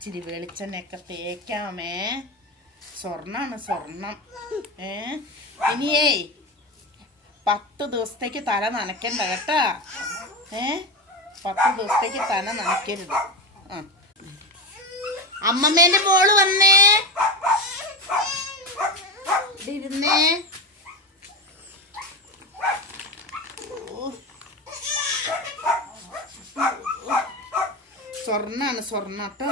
ഇച്ചിരി വെളിച്ചെണ്ണയൊക്കെ തേക്കാമേ. സ്വർണ്ണാണ് സ്വർണം. ഇനിയേ 10 ദിവസത്തേക്ക് തല നനയ്ക്കണ്ട കേട്ടാ. 10 ദിവസത്തേക്ക് തല നനയ്ക്കരുത്. അമ്മമ്മേന്റെ മോള് വന്നേ, ഇരുന്നേ. സ്വർണ്ണാണ് സ്വർണ്ണ കേട്ടോ.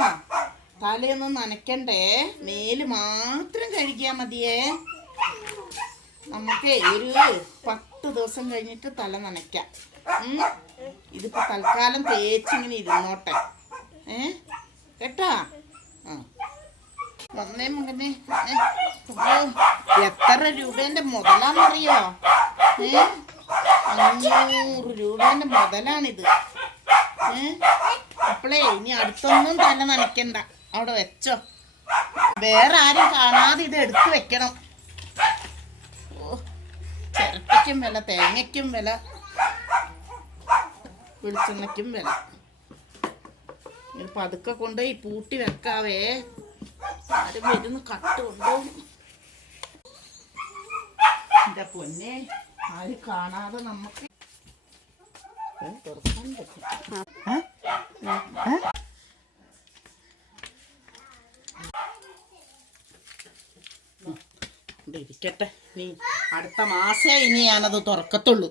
തലയൊന്നും നനയ്ക്കണ്ടേ, മേല് മാത്രം കഴുകിയാൽ മതിയേ. നമുക്ക് ഒരു 10 ദിവസം കഴിഞ്ഞിട്ട് തല നനയ്ക്കാം. ഇതിപ്പോ തൽക്കാലം തേച്ചിങ്ങനെ ഇരുന്നോട്ടെ കേട്ടാ. വന്നേ മകനെ. എത്ര രൂപേന്റെ മുതലാന്നറിയോ? 500 രൂപേന്റെ മുതലാണിത്. അപ്പളേ ഇനി അടുത്തൊന്നും തല നനയ്ക്കണ്ട, അവിടെ വെച്ചോ. വേറെ ആരും കാണാതെ ഇത് എടുത്തു വെക്കണം. ചിരട്ടയ്ക്കും വില, തേങ്ങയ്ക്കും വില, വെളിച്ചെണ്ണയ്ക്കും വില. പതുക്കെ കൊണ്ടുപോയി പൂട്ടി വെക്കാവേ, ആരും വരുന്ന് കട്ട് കൊണ്ടുപോകും. എന്റെ പൊന്നെ, ആരും കാണാതെ നമുക്ക് തുറക്കാൻ പറ്റും. ഇരിക്കട്ടെ, നീ അടുത്ത മാസേ ഇനി ഞാനത് തുറക്കത്തുള്ളൂ.